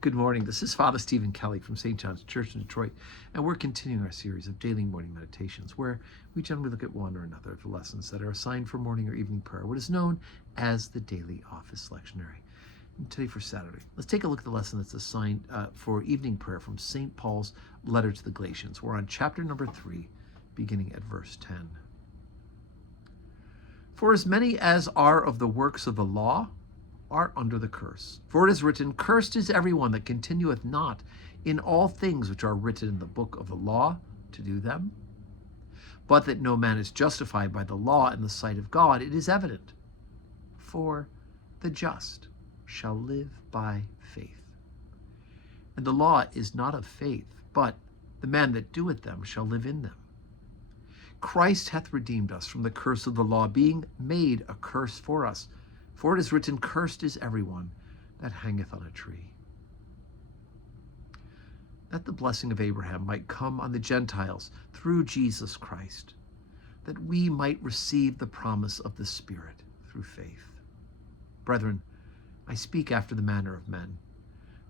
Good morning. This is Father Stephen Kelly from St. John's Church in Detroit, and we're continuing our series of daily morning meditations where we generally look at one or another of the lessons that are assigned for morning or evening prayer, what is known as the daily office lectionary. And today for Saturday, let's take a look at the lesson that's assigned for evening prayer from St. Paul's letter to the Galatians. We're on chapter number 3, beginning at verse 10. For as many as are of the works of the law are under the curse. For it is written, Cursed is everyone that continueth not in all things which are written in the book of the law to do them. But that no man is justified by the law in the sight of God, it is evident. For the just shall live by faith. And the law is not of faith, but the man that doeth them shall live in them. Christ hath redeemed us from the curse of the law, being made a curse for us. For it is written, Cursed is everyone that hangeth on a tree. That the blessing of Abraham might come on the Gentiles through Jesus Christ, that we might receive the promise of the Spirit through faith. Brethren, I speak after the manner of men.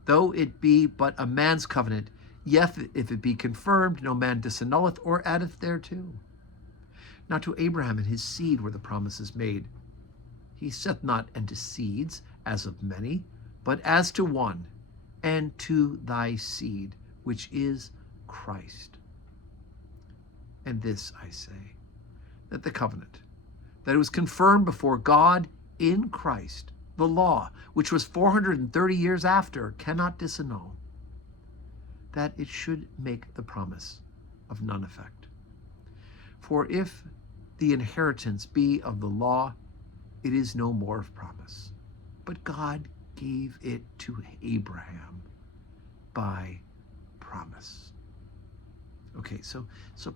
Though it be but a man's covenant, yet if it be confirmed, no man disannulleth or addeth thereto. Now to Abraham and his seed were the promises made. He saith not unto seeds, as of many, but as to one, and to thy seed, which is Christ. And this I say, that the covenant, that it was confirmed before God in Christ, the law, which was 430 years after, cannot disannul, that it should make the promise of none effect. For if the inheritance be of the law, it is no more of promise. But God gave it to Abraham by promise. Okay, so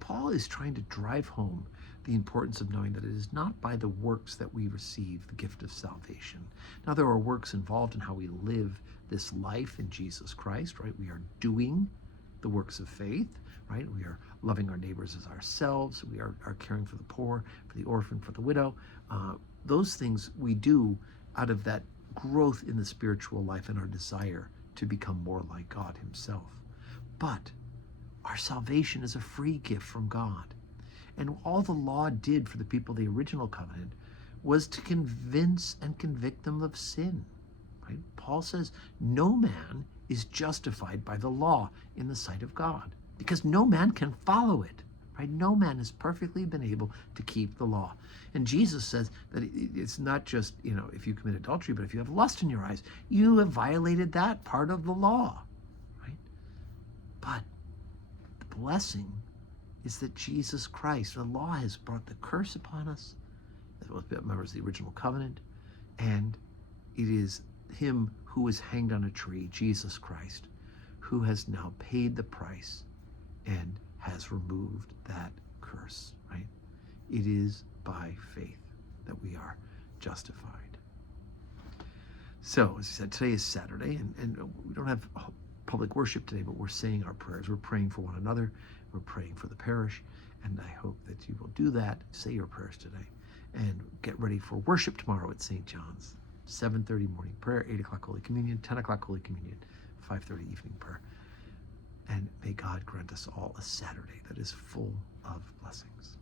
Paul is trying to drive home the importance of knowing that it is not by the works that we receive the gift of salvation. Now, there are works involved in how we live this life in Jesus Christ, right? We are doing the works of faith, right? We are loving our neighbors as ourselves. We are caring for the poor, for the orphan, for the widow. Those things we do out of that growth in the spiritual life and our desire to become more like God himself. But our salvation is a free gift from God. And all the law did for the people of the original covenant was to convince and convict them of sin. Right? Paul says no man is justified by the law in the sight of God, because no man can follow it. Right? No man has perfectly been able to keep the law. And Jesus says that it's not just, if you commit adultery, but if you have lust in your eyes, you have violated that part of the law. Right? But the blessing is that Jesus Christ, the law has brought the curse upon us, as well as members of the original covenant, and it is him who was hanged on a tree, Jesus Christ, who has now paid the price and has removed that curse, right? It is by faith that we are justified. So, as I said, today is Saturday, and we don't have public worship today, but we're saying our prayers. We're praying for one another. We're praying for the parish, and I hope that you will do that. Say your prayers today, and get ready for worship tomorrow at St. John's. 7:30 morning prayer, 8 o'clock Holy Communion, 10 o'clock Holy Communion, 5:30 evening prayer. And may God grant us all a Saturday that is full of blessings.